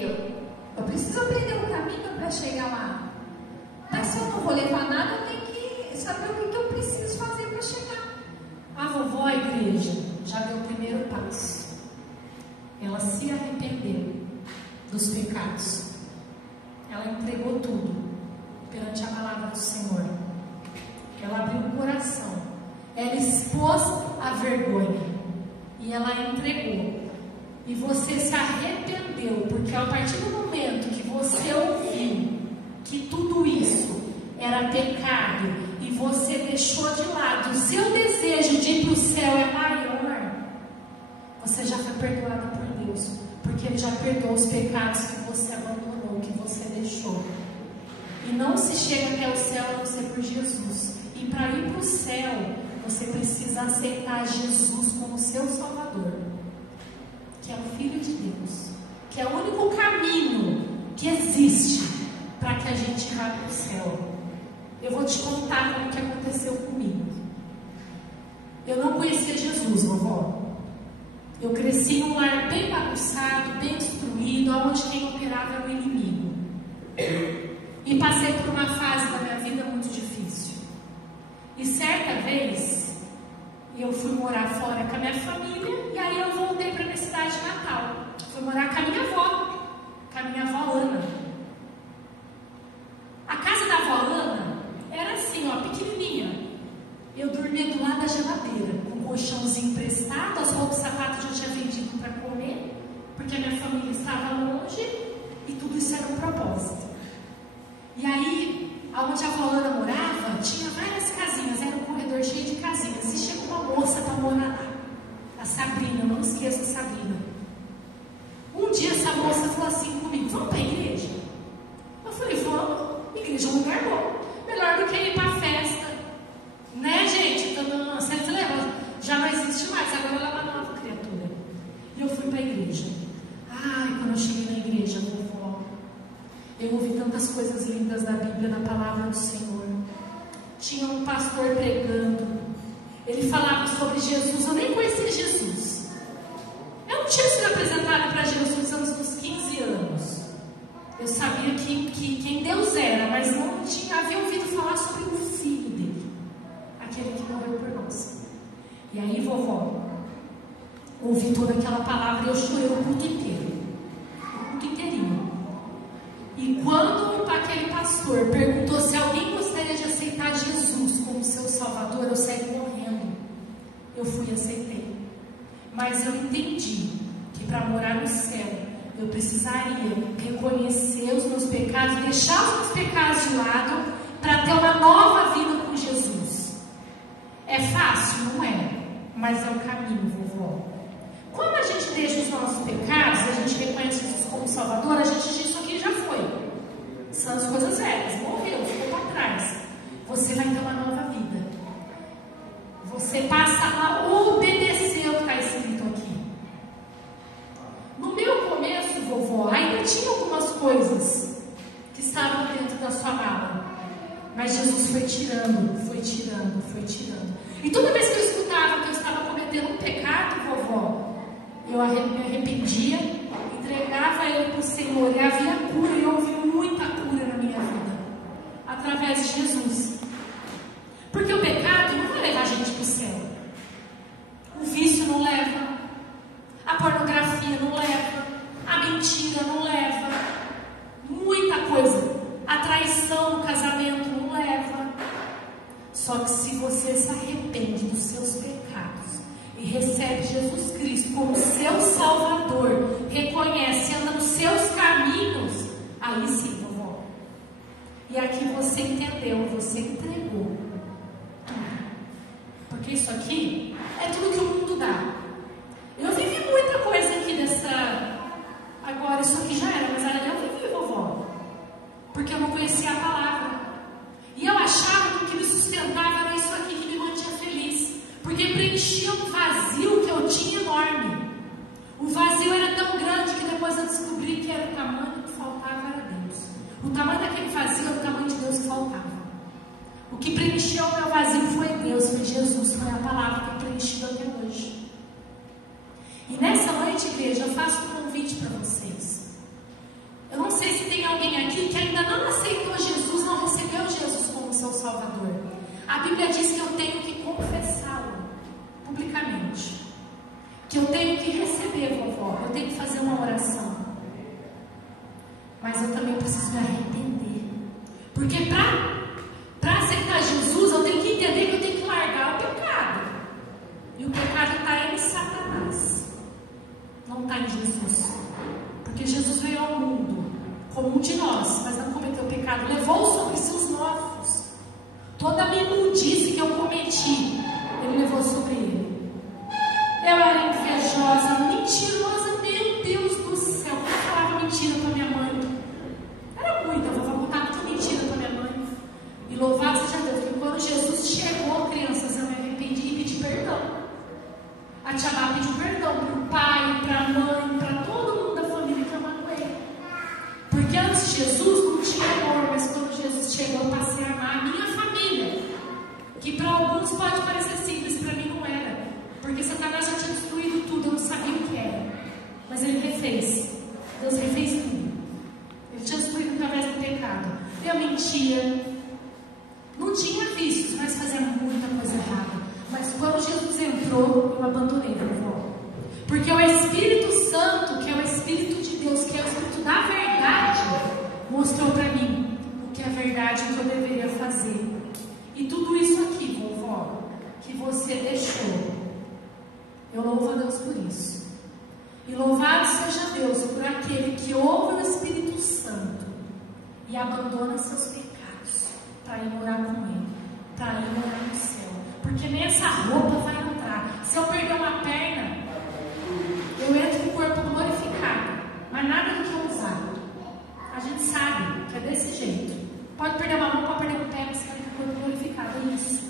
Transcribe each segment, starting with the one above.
Eu preciso aprender o caminho para chegar lá. Mas se eu não vou levar nada, eu tenho que saber o que eu preciso fazer para chegar. A vovó, a igreja, já deu o primeiro passo. Ela se arrependeu dos pecados. Ela entregou tudo perante a palavra do Senhor. Ela abriu o coração. Ela expôs a vergonha. E ela entregou. E você se arrependeu, porque a partir do momento que você ouviu que tudo isso era pecado e você deixou de lado, o seu desejo de ir para o céu é maior, você já foi perdoada por Deus, porque Ele já perdoou os pecados que você abandonou, que você deixou. E não se chega até o céu a não ser por Jesus. E para ir para o céu, você precisa aceitar Jesus como seu Salvador, que é o Filho de Deus, que é o único caminho que existe para que a gente vá para o céu. Eu vou te contar como que aconteceu comigo. Eu não conhecia Jesus, vovó. Eu cresci num lar bem bagunçado, bem destruído, onde quem operava era o inimigo. E passei por uma fase da minha vida muito difícil. E certa vez, eu fui morar fora com a minha família, e aí eu voltei para a minha cidade natal. Fui morar com a minha avó Ana. A casa da avó Ana era assim, ó, pequenininha. Eu dormia do lado da geladeira, com um colchãozinho emprestado, as roupas e sapatos eu tinha vendido para comer, porque a minha família estava longe, e tudo isso era um propósito. E aí, onde a avó Ana morava, tinha várias casinhas, era um corredor cheio de casinhas, e chegou uma moça para morar lá, a Sabrina, eu não esqueço a Sabrina. Um dia essa moça falou assim comigo: vamos para a igreja? Eu falei: vamos, igreja é um lugar bom, melhor do que ir para a festa, né, gente? Então, vocês lembram? Já não existe mais, agora ela é uma nova criatura. E eu fui para a igreja. Ai, quando eu cheguei na igreja, vovó, eu ouvi tantas coisas lindas da Bíblia, da palavra do Senhor. Tinha um pastor pregando, ele falava sobre Jesus. Eu nem conhecia Jesus. Eu não tinha sido apresentada para Jesus antes dos 15 anos. Eu sabia quem Deus era, mas não havia ouvido falar sobre o Filho dele, aquele que morreu por nós. E aí, vovó, ouvi toda aquela palavra e eu chorei o culto inteiro. O culto inteirinho. E quando aquele pastor perguntou se alguém gostaria de aceitar Jesus como seu Salvador, eu saí correndo. Eu fui e aceitei. Mas eu entendi que para morar no céu, eu precisaria reconhecer os meus pecados, deixar os meus pecados de lado, para ter uma nova vida com Jesus. É fácil? Não é. Mas é o caminho, vovó. Quando a gente deixa os nossos pecados, a gente reconhece Jesus como Salvador, a gente diz: isso aqui já foi. São as coisas velhas, morreu, ficou para trás. Você vai ter uma nova vida. Você passa a obedecer o que está escrito aqui. No meu começo, vovó, ainda tinha algumas coisas que estavam dentro da sua mala. Mas Jesus foi tirando, foi tirando, foi tirando. E toda vez que eu escutava que eu estava cometendo um pecado, vovó, eu me arrependia, entregava ele para o Senhor, e havia cura, e houve muita cura na minha vida, através de Jesus. Porque o pecado não vai levar a gente para o céu. O vício não leva, a pornografia não leva, a mentira não leva, muita coisa, a traição no casamento não leva. Só que se você se arrepende dos seus pecados e recebe Jesus Cristo como seu Salvador, reconhece, anda nos seus caminhos, aí sim, vovó. E aqui você entendeu, você entregou tudo. Porque isso aqui é tudo que o mundo dá. Eu vivi muita coisa aqui dessa... Agora, isso aqui já era, mas era eu vivi, vovó. Porque eu não conhecia a palavra. E eu achava que o que me sustentava era isso aqui, que me mantinha feliz. Porque preenchia um vazio que eu tinha enorme. O vazio era tão grande que depois eu descobri que era o tamanho que faltava era Deus. O tamanho daquele vazio era o tamanho de Deus que faltava. O que preencheu o meu vazio foi Deus, foi Jesus, foi a palavra que eu preenchi até hoje. E nessa noite, igreja, eu faço um convite para vocês. A Bíblia diz que eu tenho que confessá-lo publicamente. Que eu tenho que receber, vovó. Eu tenho que fazer uma oração. Mas eu também preciso me arrepender. Porque para aceitar Jesus, eu tenho que entender que eu tenho que largar o pecado. E o pecado está em Satanás. Não está em Jesus. Porque Jesus veio ao mundo como um de nós, mas não cometeu pecado. Levou sobre si os nossos. Toda a minha imundice que eu cometi, Ele levou sobre Ele. Eu era invejosa, mentirosa, meu Deus do céu. Eu falava mentira para minha mãe. Era muita, eu vou contar muita mentira para minha mãe. E louvado seja Deus, porque quando Jesus chegou, crianças, eu me arrependi e pedi perdão. A tia Bá pediu perdão para o pai, para a mãe, para todo mundo da família que eu magoei. Porque antes de Jesus não tinha amor, mas quando Jesus chegou, eu passei a amar a minha família. Que para alguns pode parecer simples, para mim não era. Porque Satanás já tinha destruído tudo, eu não sabia o que era. Mas ele refez. Deus refez tudo. Ele tinha destruído através do pecado. Eu mentia. Não tinha vícios, mas fazia muita coisa errada. Mas quando Jesus entrou, eu abandonei, vovó. Porque o Espírito Santo, que é o Espírito de Deus, que é o Espírito da verdade, mostrou para mim o que é verdade, o que eu deveria fazer. E tudo isso aqui, vovó, que você deixou, eu louvo a Deus por isso. E louvado seja Deus por aquele que ouve o Espírito Santo e abandona seus pecados para ir morar com Ele, para ir morar no céu. Porque nem essa roupa vai entrar. Se eu perder uma perna, eu entro com o corpo glorificado, mas nada do que eu usar. A gente sabe que é desse jeito. Pode perder uma mão, pode perder um pé, mas você vai ter o corpo glorificado. É isso.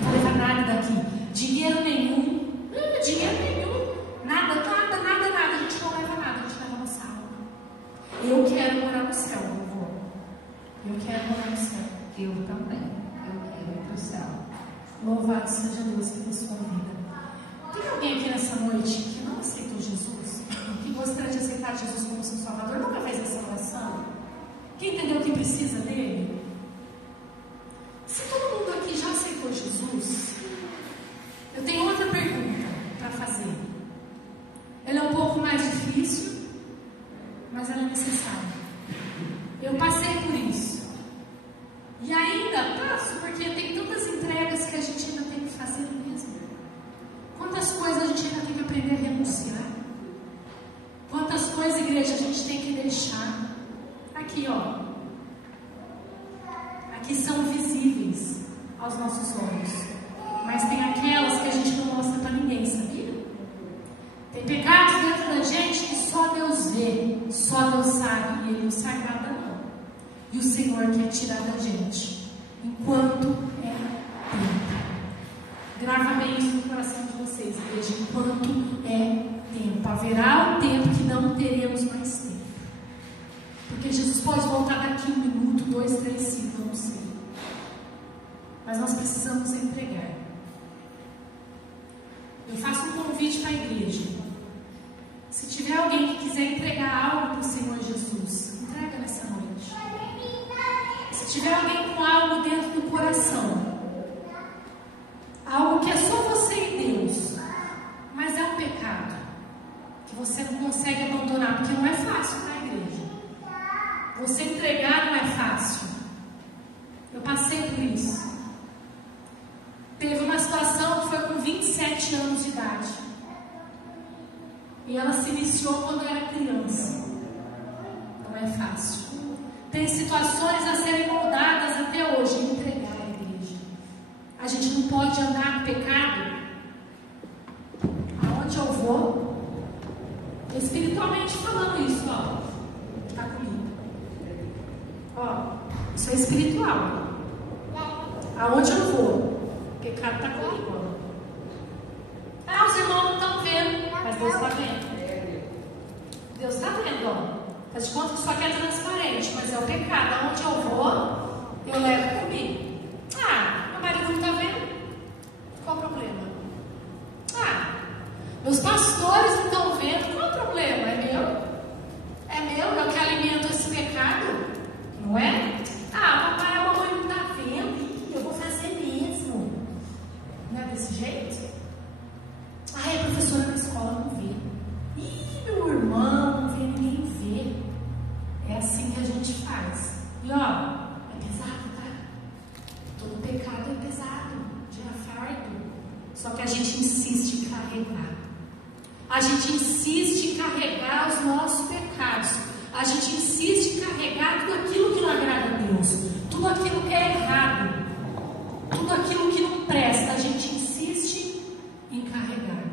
Não vai levar nada daqui. Dinheiro nenhum. Dinheiro nenhum. Nada. A gente não leva nada, a gente leva nossa alma. Eu quero morar no céu, vovó. Eu quero morar no céu. Eu também. Eu quero ir para o céu. Louvado seja Deus pela sua vida. Tem alguém aqui nessa noite que não aceitou Jesus? Que gostaria de aceitar Jesus como seu Salvador? Nunca fez essa oração? Quem entendeu que precisa dele? Se todo mundo aqui já aceitou Jesus, eu tenho outra pergunta para fazer. Ela é um pouco mais difícil, mas ela é necessária. Eu passei por isso. E ainda passo, porque tem tantas entregas que a gente ainda tem que fazer mesmo. Quantas coisas a gente ainda tem que aprender a renunciar. Quantas coisas, igreja, a gente tem que deixar. Aqui, ó. Aqui são visíveis aos nossos olhos. Mas tem aquelas que a gente não mostra para ninguém, sabia? Tem pecados dentro da gente que só Deus vê, só Deus sabe, e Ele não sabe nada não. E o Senhor quer tirar da gente, enquanto é tempo. Grava bem isso no coração de vocês, igreja, enquanto é tempo. Haverá um tempo que não teremos mais tempo. Porque Jesus pode voltar daqui 1 minuto, 2, 3, 5, eu não sei. Mas nós precisamos entregar. Eu faço um convite para a igreja. Se tiver alguém que quiser entregar algo para o Senhor Jesus, entrega nessa noite. Se tiver alguém com algo dentro do coração, algo que é só você e Deus, mas é um pecado, que você não consegue abandonar, porque não é fácil, tá, igreja? Você entregar não é fácil. Eu passei por isso. Teve uma situação que foi com 27 anos de idade. E ela se iniciou quando eu era criança. Não é fácil. Tem situações a serem moldadas até hoje. Entregar a igreja. A gente não pode andar no pecado. Aonde eu vou? Espiritualmente falando isso, ó. Está comigo. Ó, isso é espiritual. Aonde eu vou? O pecado está comigo, ó. Ah, os irmãos não estão vendo, mas Deus está vendo. Deus está vendo, ó. Faz de conta que isso aqui é transparente, mas é o pecado. Aonde eu vou, eu levo comigo. Ah, meu marido não está vendo? Qual o problema? Ah, meus pastores não estão vendo? Qual o problema? É meu? É meu? Eu que alimento esse pecado? Não é? Ah, papai e a mamãe não estão vendo? Eu vou fazer mesmo. A gente insiste em carregar os nossos pecados. A gente insiste em carregar tudo aquilo que não agrada a Deus. Tudo aquilo que é errado. Tudo aquilo que não presta. A gente insiste em carregar.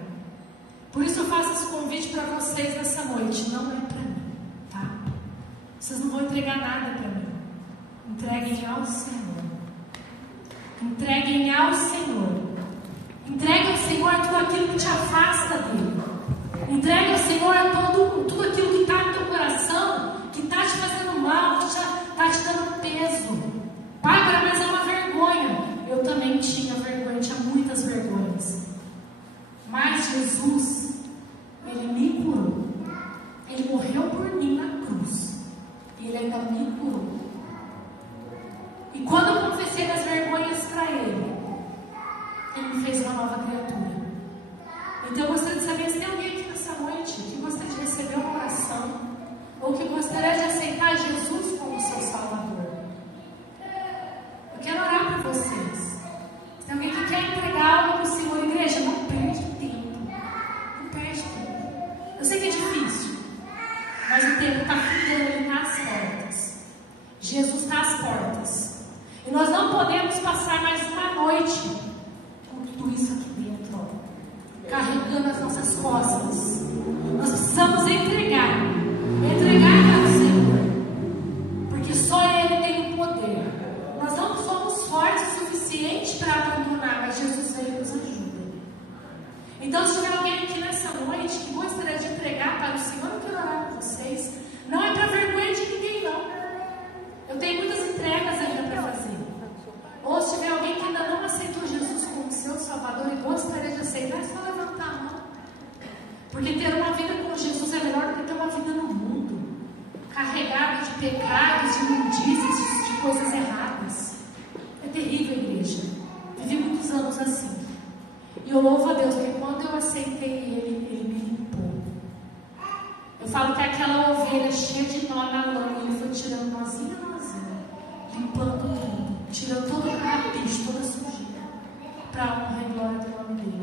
Por isso eu faço esse convite para vocês nessa noite. Não é para mim, tá? Vocês não vão entregar nada para mim. Entreguem ao Senhor. Entreguem ao Senhor. Entregue ao Senhor tudo aquilo que te afasta dele. Entregue ao Senhor tudo aquilo que está no teu coração, que está te fazendo mal, que está te dando peso. Bárbara, mas é uma vergonha. Eu também tinha vergonha, tinha muitas vergonhas. Mas Jesus, Ele me curou. Ele morreu por mim na cruz. E Ele ainda me curou. E quando eu confessei das vergonhas para Ele, Ele me fez uma nova criatura. Então eu gostaria de saber se tem alguém aqui nessa noite que gostaria de receber uma oração, ou que gostaria de aceitar Jesus como seu Salvador. Eu quero orar por vocês. Se tem alguém que quer entregar algo para o Senhor, igreja, não perde tempo. Não perde tempo. Eu sei que é difícil, mas o tempo está findando, Ele está às portas. Jesus está às portas. E nós não podemos passar mais uma noite com tudo isso aqui dentro, ó, carregando as nossas costas. Nós precisamos entregar para o Senhor, porque só Ele tem o poder. Nós não somos fortes o suficiente para abandonar, mas Jesus veio e nos ajuda. Então, se tiver alguém aqui nessa noite que gostaria de entregar para o Senhor, eu quero orar por vocês. Não é para vergonha de ninguém, não. Eu tenho muitas entregas ainda para fazer. Ou se tiver alguém que ainda não aceitou Jesus como seu Salvador e gostaria de aceitar, é só levantar a mão. Porque ter uma vida com Jesus é melhor do que ter uma vida no mundo, carregada de pecados, de imundícias, de coisas erradas. É terrível, igreja. Vivi muitos anos assim. E eu louvo a Deus, porque quando eu aceitei Ele me limpou. Eu falo que aquela ovelha cheia de nó na lama, Ele foi tirando nozinho a nozinho, limpando tudo, tirando todo o carrapicho, toda a sujeira, para a honra e glória do nome dele.